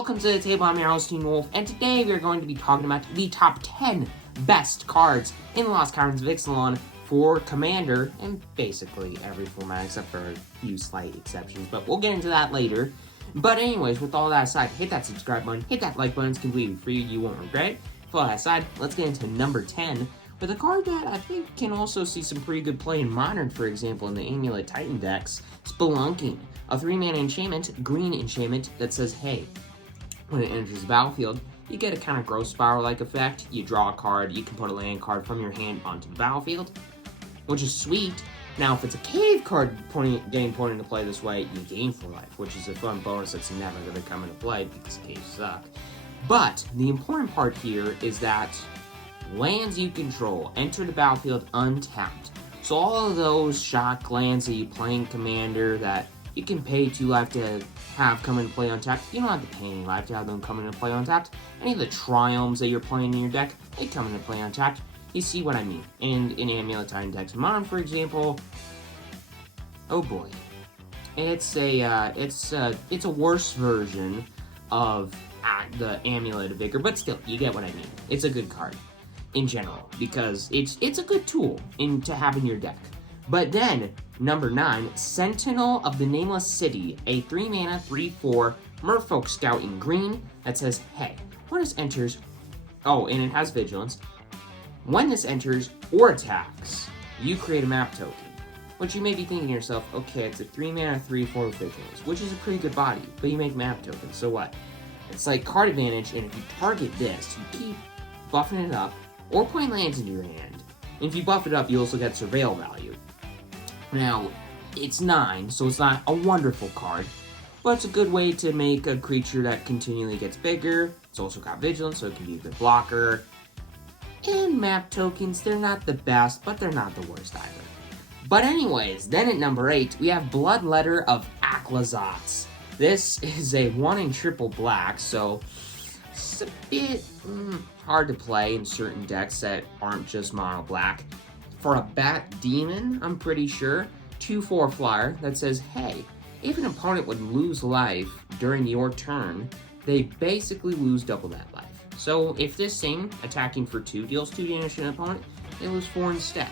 welcome to the table. I'm your host, Teen Wolf, and today we are going to be talking about the top 10 best cards in Lost Caverns of Ixalan for Commander, and basically every format except for a few slight exceptions, but we'll get into that later. But anyways, with all that aside, hit that subscribe button, hit that like button, it's completely free, you won't regret it. With all that aside, let's get into number 10, with a card that I think can also see some pretty good play in Modern, for example, in the Amulet Titan decks, Spinking. A 3-mana enchantment, green enchantment, that says, hey, when it enters the battlefield, you get a kind of growth spiral-like effect, you draw a card, you can put a land card from your hand onto the battlefield, which is sweet. Now, if it's a cave card getting put into play this way, you gain 4 life, which is a fun bonus that's never going to come into play because caves suck. But the important part here is that lands you control enter the battlefield untapped. So all of those shock lands that you play in Commander that you can pay 2 life to have come into play untapped, you don't have to pay any life to have them come into play untapped. Any of the Triumphs that you're playing in your deck, they come into play untapped. You see what I mean. And in Amulet Titan decks, Modern, for example, oh boy, it's a worse version of the Amulet of Vigor, but still, you get what I mean. It's a good card in general because it's a good tool to have in your deck. But then number 9, Sentinel of the Nameless City, a 3-mana 3/4 Merfolk Scout in green that says, hey, when this enters, oh, and it has vigilance. When this enters or attacks, you create a map token. Which you may be thinking to yourself, okay, it's a 3-mana 3/4 vigilance, which is a pretty good body, but you make map tokens, so what? It's like card advantage, and if you target this, you keep buffing it up, or putting lands into your hand. And if you buff it up, you also get surveil value. Now, it's 9, so it's not a wonderful card, but it's a good way to make a creature that continually gets bigger. It's also got vigilance, so it can be a good blocker. And map tokens, they're not the best, but they're not the worst either. But anyways, then at number 8, we have Bloodletter of Alasas. This is a 1 in triple black, so it's a bit hard to play in certain decks that aren't just mono black. For a Bat Demon, I'm pretty sure, 2/4 flyer that says, hey, if an opponent would lose life during your turn, they basically lose double that life. So if this thing, attacking for 2, deals 2 damage to an opponent, they lose 4 instead.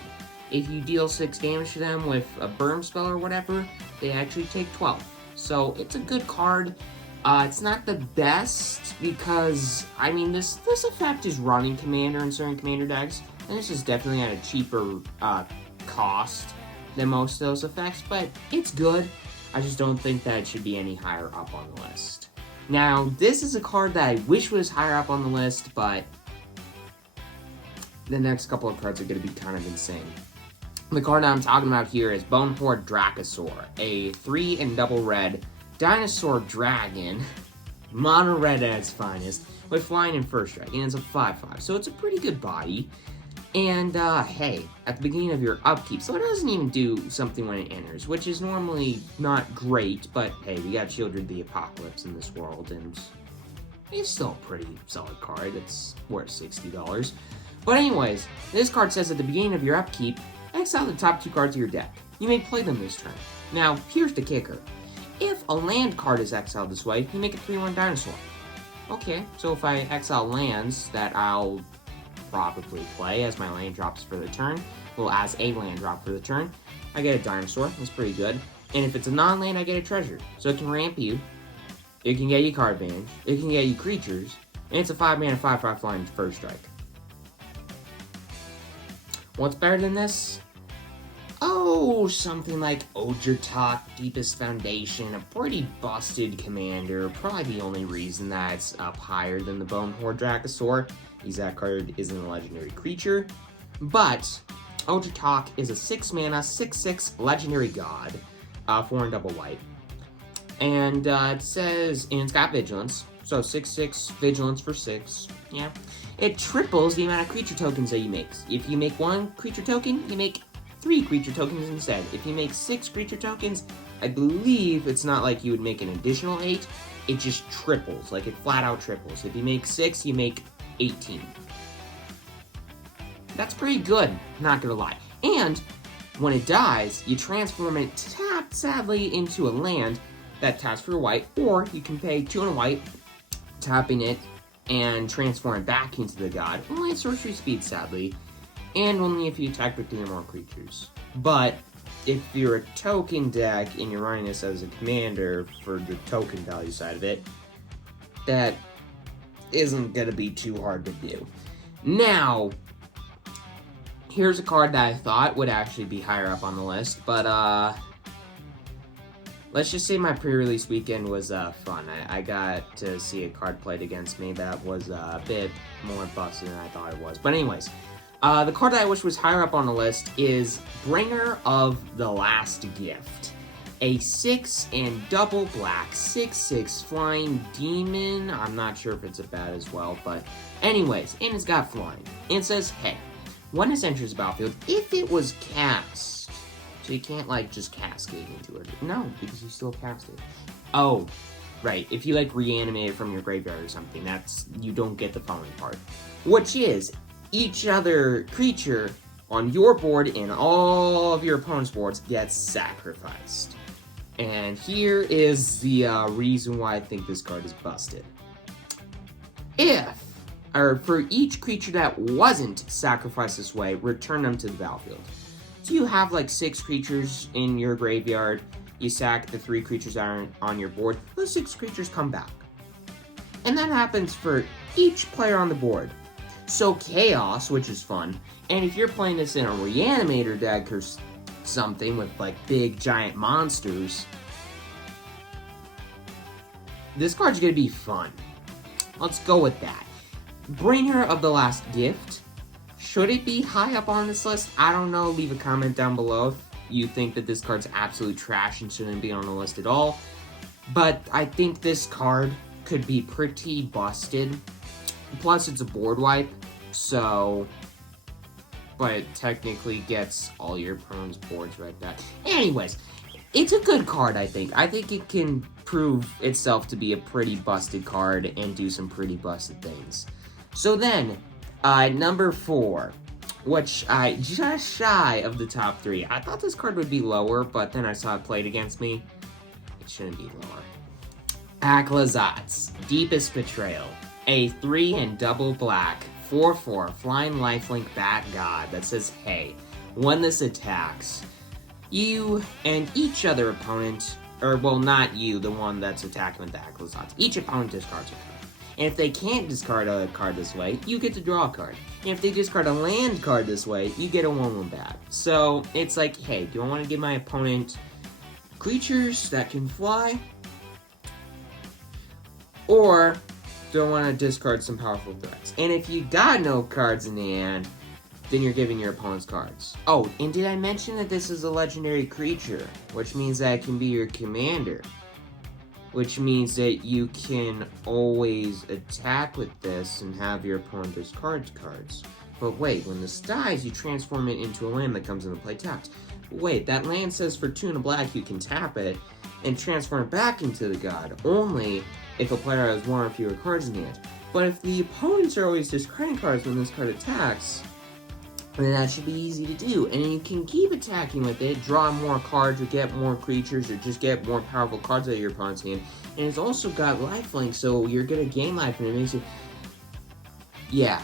If you deal 6 damage to them with a burn spell or whatever, they actually take 12. So it's a good card. It's not the best because, I mean, this effect is running Commander in certain Commander decks, and this is definitely at a cheaper cost than most of those effects, but it's good. I just don't think that it should be any higher up on the list. Now, this is a card that I wish was higher up on the list, but the next couple of cards are going to be kind of insane. The card that I'm talking about here is Bonordraas, a 3 and double red dinosaur dragon, mono red at its finest, with flying and first strike, and it's a 5/5, so it's a pretty good body. And, hey, at the beginning of your upkeep, so it doesn't even do something when it enters, which is normally not great, but hey, we got Children of the Apocalypse in this world, and it's still a pretty solid card. It's worth $60. But anyways, this card says at the beginning of your upkeep, exile the top 2 cards of your deck. You may play them this turn. Now, here's the kicker. If a land card is exiled this way, you make a 3/1 dinosaur. Okay, so if I exile lands that I'll probably play as my land drops for the turn, well, as a land drop for the turn, I get a dinosaur. That's pretty good. And if it's a non-land, I get a treasure. So it can ramp you, it can get you card advantage, it can get you creatures, and it's a 5-mana 5/5 flying first strike. What's better than this? Oh, something like Ultratalk, Deepest Foundation, a pretty busted Commander. Probably the only reason that it's up higher than the Bonordraas is that card isn't a legendary creature. But Ultratalk is a 6-mana 6/6 legendary god, 4 and double white. And it says, and it's got vigilance, so 6/6 vigilance for 6. Yeah. It triples the amount of creature tokens that you make. If you make 1 creature token, you make 3 creature tokens instead. If you make 6 creature tokens, I believe it's not like you would make an additional 8, it just triples, like it flat out triples. If you make 6, you make 18. That's pretty good, not gonna lie. And when it dies, you transform it tapped, sadly, into a land that taps for a white, or you can pay 2 and a white tapping it and transform it back into the god. Only at sorcery speed, sadly, and only if you attack with 3 or more creatures. But if you're a token deck and you're running this as a commander for the token value side of it, that isn't going to be too hard to do. Now, here's a card that I thought would actually be higher up on the list, but let's just say my pre-release weekend was fun. I got to see a card played against me that was a bit more busted than I thought it was. But anyways, the card that I wish was higher up on the list is Bringer of the Last Gift. A 6 and double black, 6/6 flying demon. I'm not sure if it's a bat as well, but anyways, and it's got flying. And it says, hey, when this enters the battlefield, if it was cast, so you can't like just cascade into it. No, because you still cast it. Oh, right. If you like reanimate it from your graveyard or something, you don't get the following part, which is each other creature on your board and all of your opponent's boards gets sacrificed. And here is the reason why I think this card is busted. For each creature that wasn't sacrificed this way, return them to the battlefield. So you have like 6 creatures in your graveyard, you sack the 3 creatures that are on your board, those 6 creatures come back. And that happens for each player on the board. So chaos, which is fun, and if you're playing this in a reanimator deck or something with like big giant monsters, this card's gonna be fun. Let's go with that. Bringer of the Last Gift. Should it be high up on this list? I don't know. Leave a comment down below if you think that this card's absolute trash and shouldn't be on the list at all. But I think this card could be pretty busted. Plus, it's a board wipe, so... But it technically gets all your opponent's boards right back. Anyways, it's a good card, I think. I think it can prove itself to be a pretty busted card and do some pretty busted things. So then, number 4, which I just shy of the top 3. I thought this card would be lower, but then I saw it played against me. It shouldn't be lower. Alasas, Deepest Betrayal. A 3 and double black, 4/4 flying lifelink bat god that says, hey, when this attacks, you and each other opponent, or well, not you, the one that's attacking with the Alasas, each opponent discards a card. And if they can't discard a card this way, you get to draw a card. And if they discard a land card this way, you get a 1/1 back. So it's like, hey, do I want to give my opponent creatures that can fly? Or do I want to discard some powerful threats? And if you got no cards in the hand, then you're giving your opponent's cards. Oh, and did I mention that this is a legendary creature? Which means that it can be your commander. Which means that you can always attack with this and have your opponent discard cards. But wait, when this dies, you transform it into a land that comes into play tapped. Wait, that land says for 2 and a black you can tap it and transform it back into the god, only if a player has 1 or fewer cards in hand. But if the opponents are always discarding cards when this card attacks, then that should be easy to do. And you can keep attacking with it, draw more cards, or get more creatures, or just get more powerful cards out of your opponent's hand. And it's also got lifelink, so you're gonna gain life, and it makes it... Yeah,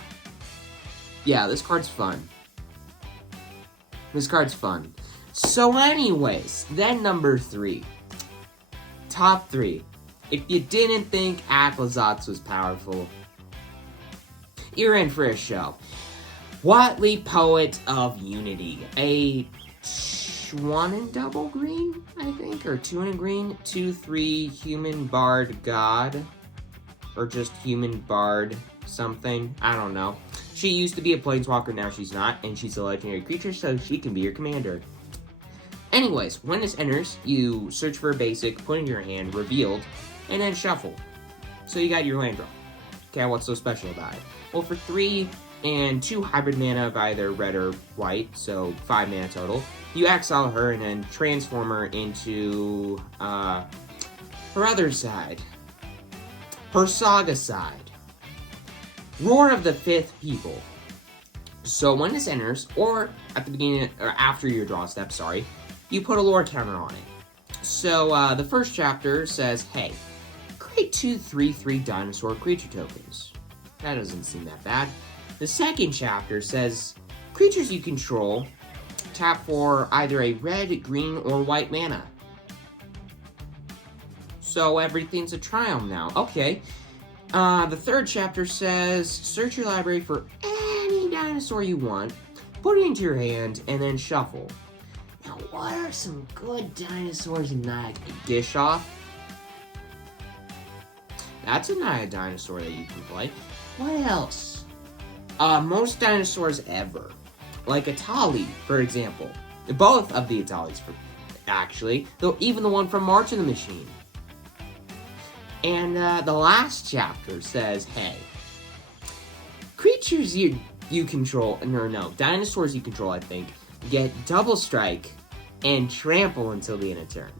this card's fun. This card's fun. So anyways, then number 3. Top 3. If you didn't think Alasas was powerful, you're in for a show. Watley, Poet of Unity. A 1 and double green, I think, or 2 and a green, 2/3 human bard god, or just human bard something, I don't know. She used to be a planeswalker, now she's not, and she's a legendary creature, so she can be your commander. Anyways, when this enters, you search for a basic, put it in your hand, revealed, and then shuffle. So you got your land draw. Okay, what's so special about it? Well, for 3 and 2 hybrid mana of either red or white, so 5 mana total, you exile her and then transform her into her other side. Her saga side. Roar of the Fifth People. So when this enters, or at the beginning, or after your draw step, sorry, you put a lore counter on it. So the first chapter says, hey, Play 2 3/3 dinosaur creature tokens. That doesn't seem that bad. The second chapter says, creatures you control, tap for either a red, green, or white mana. So everything's a triumph now. Okay. The third chapter says, search your library for any dinosaur you want, put it into your hand, and then shuffle. Now, what are some good dinosaurs in Naya? Dish off. That's a Naya dinosaur that you can play. What else? Most dinosaurs ever. Like Atali, for example. Both of the Atalis, actually. Though even the one from March of the Machine. And the last chapter says, hey, creatures you control, no, dinosaurs you control, I think, get double strike and trample until the end of turn.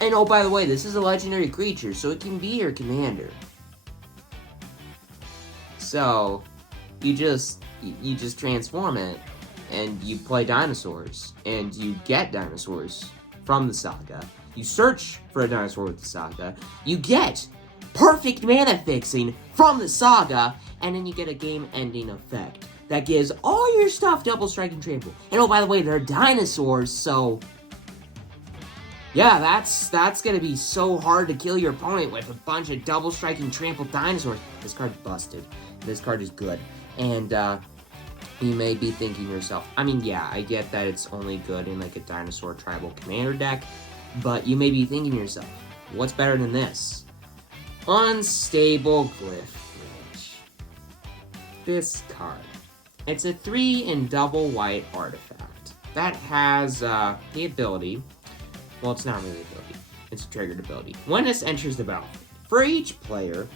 And oh, by the way, this is a legendary creature, so it can be your commander. So, you just transform it, and you play dinosaurs, and you get dinosaurs from the saga. You search for a dinosaur with the saga, you get perfect mana fixing from the saga, and then you get a game-ending effect that gives all your stuff double strike and trample. And oh, by the way, they're dinosaurs, so yeah, that's gonna be so hard to kill your opponent with a bunch of double strike and trample dinosaurs. This card's busted. This card is good. And you may be thinking to yourself, I mean, yeah, I get that it's only good in like a dinosaur tribal commander deck, but you may be thinking to yourself, what's better than this? Unstable Glyph Bridge. This card. It's a 3 and double white artifact that has the ability, well, it's not really an ability, it's a triggered ability. When this enters the battlefield, for each player,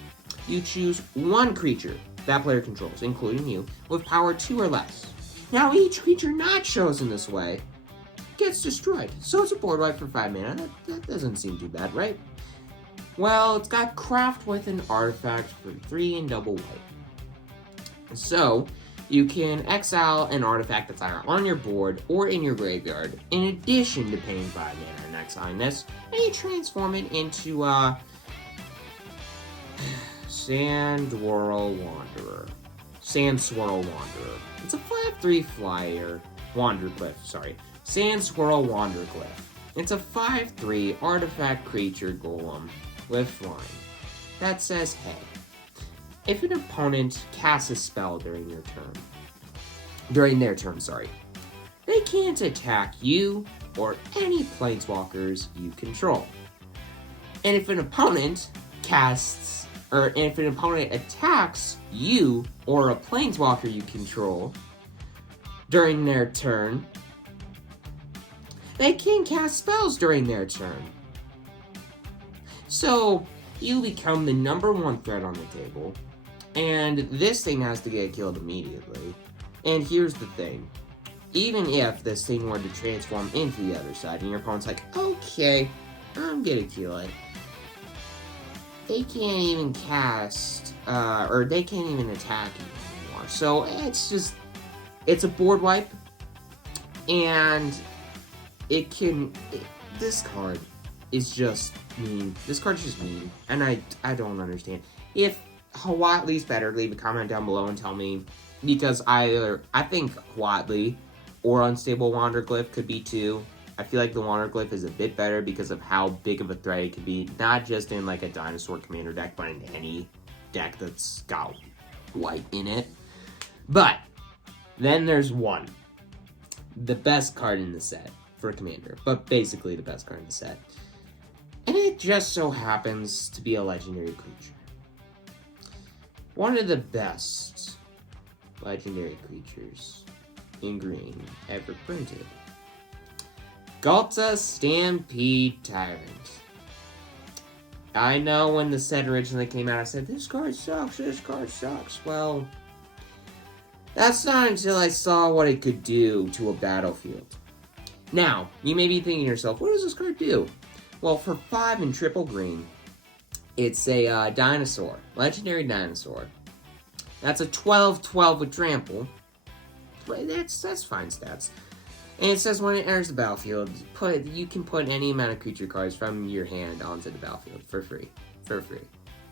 you choose one creature that player controls, including you, with power 2 or less. Now, each creature not chosen this way gets destroyed. So it's a board wipe for 5 mana. That doesn't seem too bad, right? Well, it's got craft with an artifact for 3 and double white. So, you can exile an artifact that's either on your board or in your graveyard, in addition to paying 5 mana and exiling this, and you transform it into Sand Swirl Wanderer. It's a 5/3 flyer. Sand Swirl Wanderglyph. It's a 5/3 artifact creature golem with flying. That says, hey, if an opponent casts a spell during their turn, they can't attack you or any planeswalkers you control. And if an opponent attacks you or a planeswalker you control during their turn, they can cast spells during their turn. So, you become the #1 threat on the table, and this thing has to get killed immediately. And here's the thing. Even if this thing were to transform into the other side, and your opponent's like, okay, I'm gonna kill it, they can't even cast, or they can't even attack anymore. So, it's a board wipe, and this card is just mean. This card's just mean, and I don't understand. If Huatli's better, leave a comment down below and tell me, because I think Huatli or Unstable Wanderglyph could be too. I feel like the Wanderglyph is a bit better because of how big of a threat it could be, not just in like a dinosaur commander deck, but in any deck that's got white in it. But then there's one, the best card in the set for a commander, but basically the best card in the set. And it just so happens to be a legendary creature. One of the best legendary creatures in green ever printed. Ghalta Stampede Tyrant. I know when the set originally came out, I said, this card sucks. Well, that's not until I saw what it could do to a battlefield. Now, you may be thinking to yourself, what does this card do? Well, for 5 and triple green, it's a dinosaur, legendary dinosaur. That's a 12/12 with trample. That's fine stats. And it says when it enters the battlefield, you can put any amount of creature cards from your hand onto the battlefield for free. for free.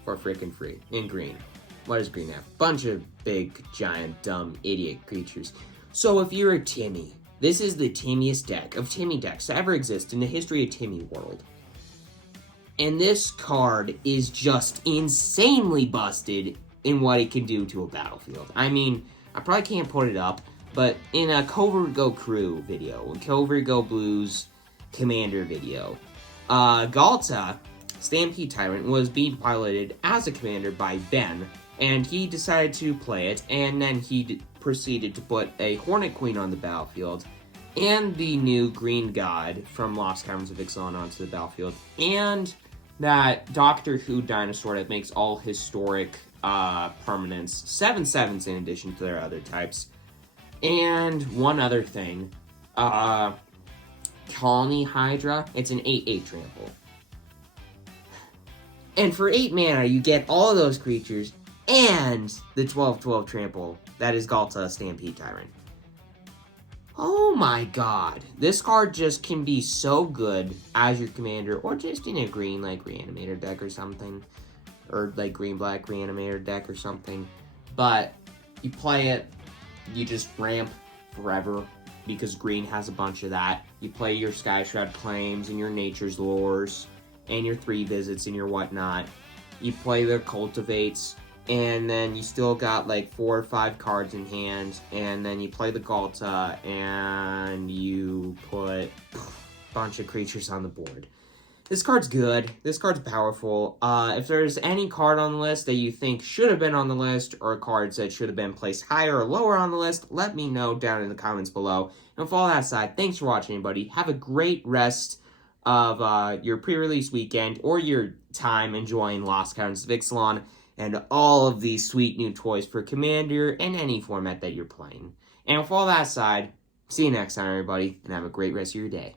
For freaking free. In green. What does green have? Bunch of big, giant, dumb, idiot creatures. So if you're a Timmy, this is the Timmiest deck of Timmy decks to ever exist in the history of Timmy world. And this card is just insanely busted in what it can do to a battlefield. I mean, I probably can't put it up, but in a Covert Go Crew video, a Covert Go Blues Commander video, Galta, Stampede Tyrant, was being piloted as a commander by Ben, and he decided to play it, and then he proceeded to put a Hornet Queen on the battlefield, and the new Green God from Lost Caverns of Ixalan onto the battlefield, and that Doctor Who dinosaur that makes all historic permanents, 7/7s in addition to their other types. And one other thing, Colony Hydra, it's an 8/8 trample. And for 8 mana, you get all of those creatures and the 12/12 trample that is Galta Stampede Tyrant. Oh my god. This card just can be so good as your commander, or just in a green, like, Reanimator deck or something. Or, like, green-black Reanimator deck or something. But you play it, you just ramp forever, because green has a bunch of that. You play your Skyshroud Claims and your Nature's Lures, and your 3 visits and your whatnot. You play their Cultivates, and then you still got like 4 or 5 cards in hand, and then you play the Galta, and you put a bunch of creatures on the board. This card's good. This card's powerful. If there's any card on the list that you think should have been on the list, or cards that should have been placed higher or lower on the list, let me know down in the comments below. And for all that aside, thanks for watching, everybody. Have a great rest of your pre-release weekend, or your time enjoying Lost Caverns of Ixalan, and all of these sweet new toys for Commander and any format that you're playing. And with all that aside, see you next time, everybody, and have a great rest of your day.